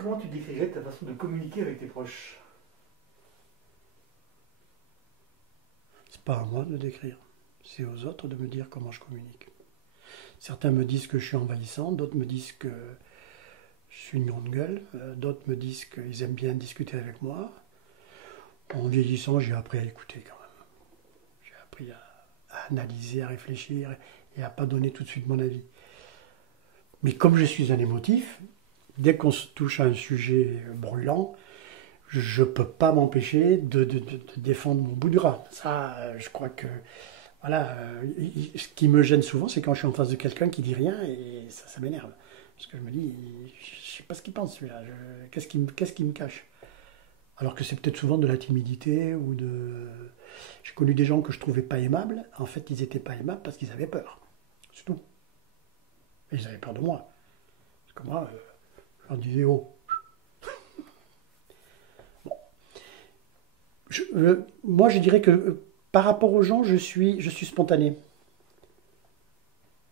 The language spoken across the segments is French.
Comment tu décrirais ta façon de communiquer avec tes proches? C'est pas à moi de le décrire. C'est aux autres de me dire comment je communique. Certains me disent que je suis envahissant, d'autres me disent que je suis une grande gueule, d'autres me disent qu'ils aiment bien discuter avec moi. En vieillissant, j'ai appris à écouter quand même. J'ai appris à analyser, à réfléchir et à pas donner tout de suite mon avis. Mais comme je suis un émotif, dès qu'on se touche à un sujet brûlant, je ne peux pas m'empêcher de défendre mon bout du rat. Ça, je crois que... Voilà, ce qui me gêne souvent, c'est quand je suis en face de quelqu'un qui dit rien et ça m'énerve. Parce que je me dis, je ne sais pas ce qu'il pense celui-là, qu'est-ce qu'il me cache? Alors que c'est peut-être souvent de la timidité ou de... J'ai connu des gens que je trouvais pas aimables. En fait, ils n'étaient pas aimables parce qu'ils avaient peur. C'est tout. Et ils avaient peur de moi. Parce que moi, je leur disais, oh. Moi, je dirais que par rapport aux gens, je suis spontané.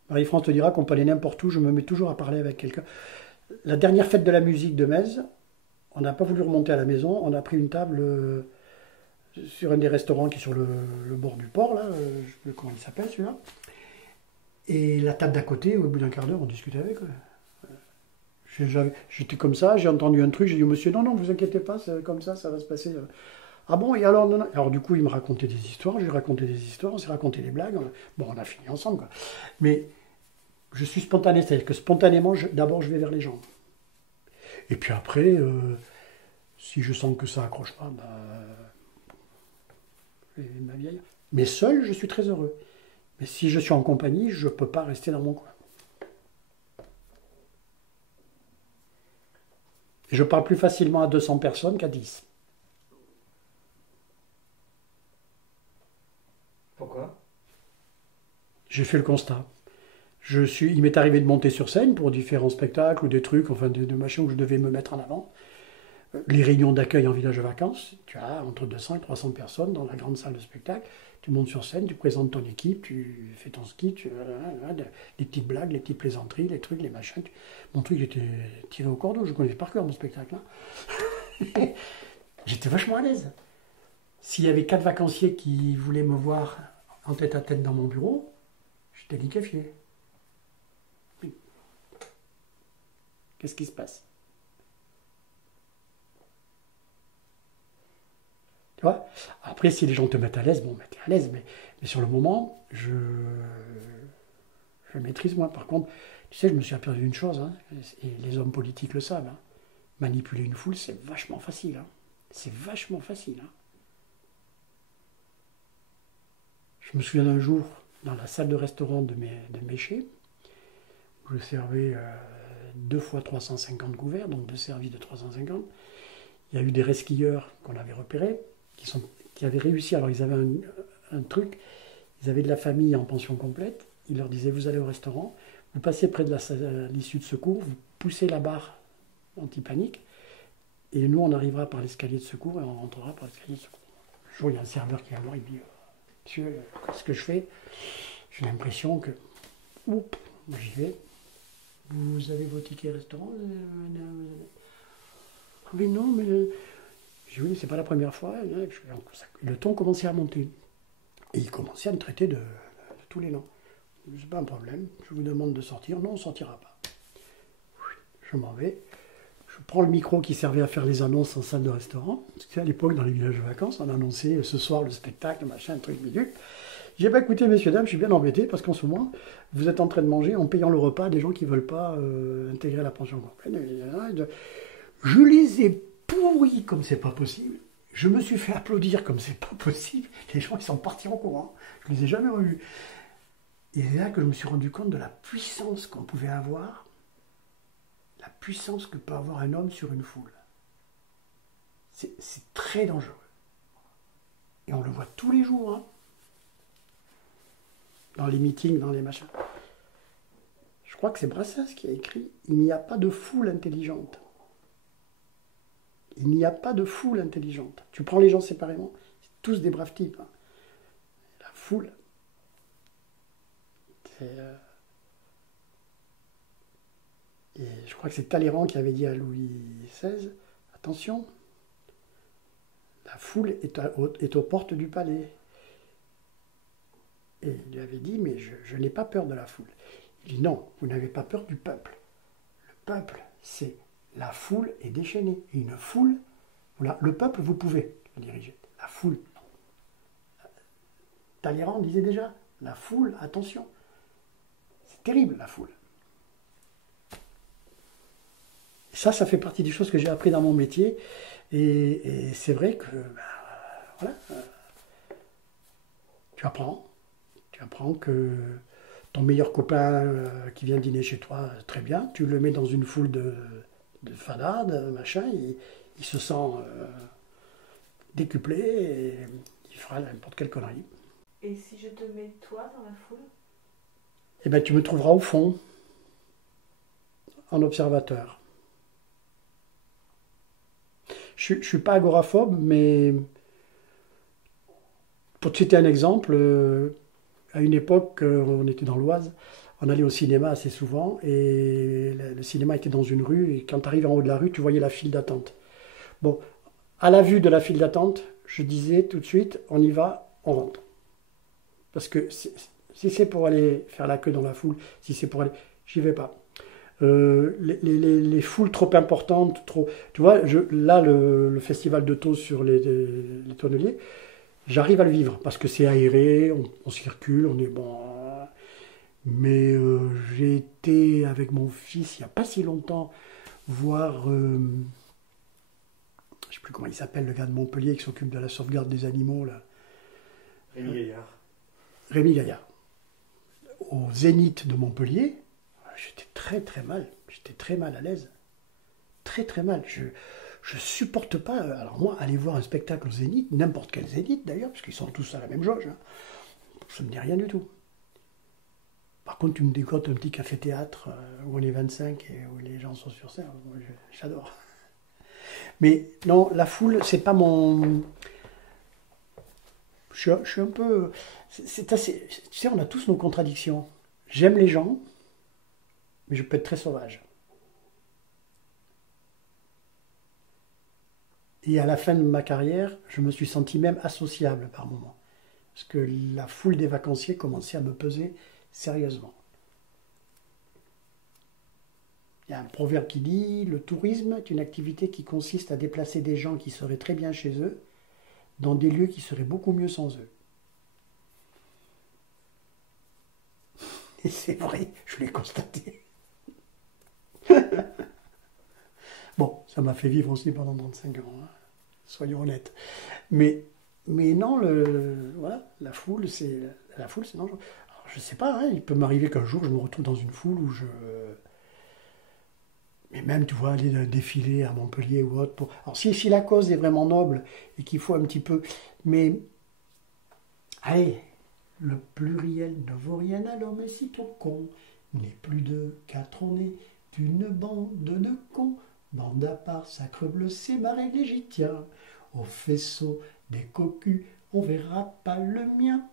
Marie-France te dira qu'on peut aller n'importe où, je me mets toujours à parler avec quelqu'un. La dernière fête de la musique de Metz, on n'a pas voulu remonter à la maison, on a pris une table sur un des restaurants qui est sur le bord du port, là, je ne sais plus comment il s'appelle celui-là. Et la table d'à côté, au bout d'un quart d'heure, on discutait avec eux. J'étais comme ça, j'ai entendu un truc, j'ai dit au monsieur, non, non, vous inquiétez pas, c'est comme ça va se passer. Ah bon, et alors, non, non. Alors du coup, il me racontait des histoires, je lui racontais des histoires, on s'est raconté des blagues. Bon, on a fini ensemble, quoi. Mais je suis spontané, c'est-à-dire que spontanément, d'abord, je vais vers les gens. Et puis après, si je sens que ça accroche pas, bah, je vais ma vieille. Mais seul, je suis très heureux. Mais si je suis en compagnie, je ne peux pas rester dans mon coin. Et je parle plus facilement à 200 personnes qu'à 10. Pourquoi? J'ai fait le constat. Il m'est arrivé de monter sur scène pour différents spectacles ou des trucs, enfin de machins où je devais me mettre en avant. Les réunions d'accueil en village de vacances, tu as entre 200 et 300 personnes dans la grande salle de spectacle. Tu montes sur scène, tu présentes ton équipe, tu fais ton ski, les petites blagues, les petites plaisanteries, les trucs, les machins. Mon truc était tiré au cordeau, je connaissais par cœur mon spectacle. Hein. J'étais vachement à l'aise. S'il y avait 4 vacanciers qui voulaient me voir en tête à tête dans mon bureau, j'étais liquéfié. Oui. Qu'est-ce qui se passe? Tu vois? Après, si les gens te mettent à l'aise, bon, ben, t'es à l'aise, mais sur le moment, je maîtrise moins. Par contre, tu sais, je me suis aperçu d'une chose, hein, et les hommes politiques le savent, hein, manipuler une foule, c'est vachement facile. Hein. C'est vachement facile. Hein. Je me souviens d'un jour, dans la salle de restaurant de Méché, où je servais 2 fois 350 couverts, donc 2 services de 350. Il y a eu des resquilleurs qu'on avait repérés, qui avaient réussi. Alors, ils avaient un truc, ils avaient de la famille en pension complète. Ils leur disaient, vous allez au restaurant, vous passez près de l'issue de secours, vous poussez la barre anti-panique, et nous, on arrivera par l'escalier de secours et on rentrera par l'escalier de secours. Un jour, il y a un serveur qui vient voir, il dit, monsieur, ce que je fais, j'ai l'impression que... Oups, j'y vais. Vous avez vos tickets restaurant? Mais non, mais... J'ai dit, oui, c'est pas la première fois. Le ton commençait à monter. Et il commençait à me traiter de tous les noms. C'est pas un problème, je vous demande de sortir. Non, on ne sortira pas. Je m'en vais. Je prends le micro qui servait à faire les annonces en salle de restaurant. Parce que à l'époque, dans les villages de vacances, on annonçait ce soir le spectacle, machin, un truc bidule. J'ai pas écouté, messieurs, dames, je suis bien embêté parce qu'en ce moment, vous êtes en train de manger en payant le repas à des gens qui ne veulent pas intégrer la pension complète. Je les ai pourris comme c'est pas possible. Je me suis fait applaudir comme c'est pas possible. Les gens, ils sont partis en courant. Je les ai jamais revus. Et c'est là que je me suis rendu compte de la puissance qu'on pouvait avoir, la puissance que peut avoir un homme sur une foule. C'est très dangereux. Et on le voit tous les jours, hein, dans les meetings, dans les machins. Je crois que c'est Brassens qui a écrit « Il n'y a pas de foule intelligente ». Il n'y a pas de foule intelligente. Tu prends les gens séparément, c'est tous des braves types. Hein. La foule, c'est... Et je crois que c'est Talleyrand qui avait dit à Louis XVI, attention, la foule est aux portes du palais. Et il lui avait dit, mais je n'ai pas peur de la foule. Il dit, non, vous n'avez pas peur du peuple. Le peuple, c'est la foule est déchaînée. Et une foule, voilà, le peuple, vous pouvez le diriger. La foule, non. Talleyrand disait déjà, la foule, attention. C'est terrible, la foule. Et ça fait partie des choses que j'ai appris dans mon métier. Et c'est vrai que, voilà, tu apprends. Tu apprends que ton meilleur copain qui vient dîner chez toi, très bien, tu le mets dans une foule de fadas, de machin, il se sent décuplé et il fera n'importe quelle connerie. Et si je te mets toi dans la foule? Eh bien, tu me trouveras au fond, en observateur. Je ne suis pas agoraphobe, mais pour te citer un exemple, à une époque, on était dans l'Oise, on allait au cinéma assez souvent, et le cinéma était dans une rue, et quand tu arrives en haut de la rue, tu voyais la file d'attente. Bon, à la vue de la file d'attente, je disais tout de suite, on y va, on rentre. Parce que si c'est pour aller faire la queue dans la foule, si c'est pour aller, j'y vais pas. Les foules trop importantes, trop... Tu vois, là, le festival de Taux sur les tonneliers, j'arrive à le vivre, parce que c'est aéré, on circule, on est bon. Mais j'ai été avec mon fils, il n'y a pas si longtemps, voir... je ne sais plus comment il s'appelle, le gars de Montpellier qui s'occupe de la sauvegarde des animaux, là. Rémi Gaillard. Rémi Gaillard. Au Zénith de Montpellier, j'étais très très mal. J'étais très mal à l'aise. Très très mal. Je supporte pas. Alors moi, aller voir un spectacle au Zénith, n'importe quel Zénith d'ailleurs, parce qu'ils sont tous à la même jauge, hein, ça me dit rien du tout. Par contre, tu me décotes un petit café-théâtre où on est 25 et où les gens sont sur scène, j'adore. Mais non, la foule, c'est pas mon... Je suis un peu... C'est assez... Tu sais, on a tous nos contradictions. J'aime les gens, mais je peux être très sauvage. Et à la fin de ma carrière, je me suis senti même associable par moments. Parce que la foule des vacanciers commençait à me peser sérieusement. Il y a un proverbe qui dit « Le tourisme est une activité qui consiste à déplacer des gens qui seraient très bien chez eux dans des lieux qui seraient beaucoup mieux sans eux. » Et c'est vrai, je l'ai constaté. Bon, ça m'a fait vivre aussi pendant 35 ans, hein, soyons honnêtes. Mais non, voilà, la foule, c'est dangereux. Alors, je sais pas, hein, il peut m'arriver qu'un jour je me retrouve dans une foule où je... Mais même, tu vois, aller défiler à Montpellier ou autre. Alors, si la cause est vraiment noble et qu'il faut un petit peu... Mais, allez, le pluriel ne vaut rien à l'homme, et sitôt con. N'est plus de 4, on est une bande de cons. Bande à part, sacre bleu, c'est ma règle et j'y tiens. Au faisceau des cocus, on verra pas le mien.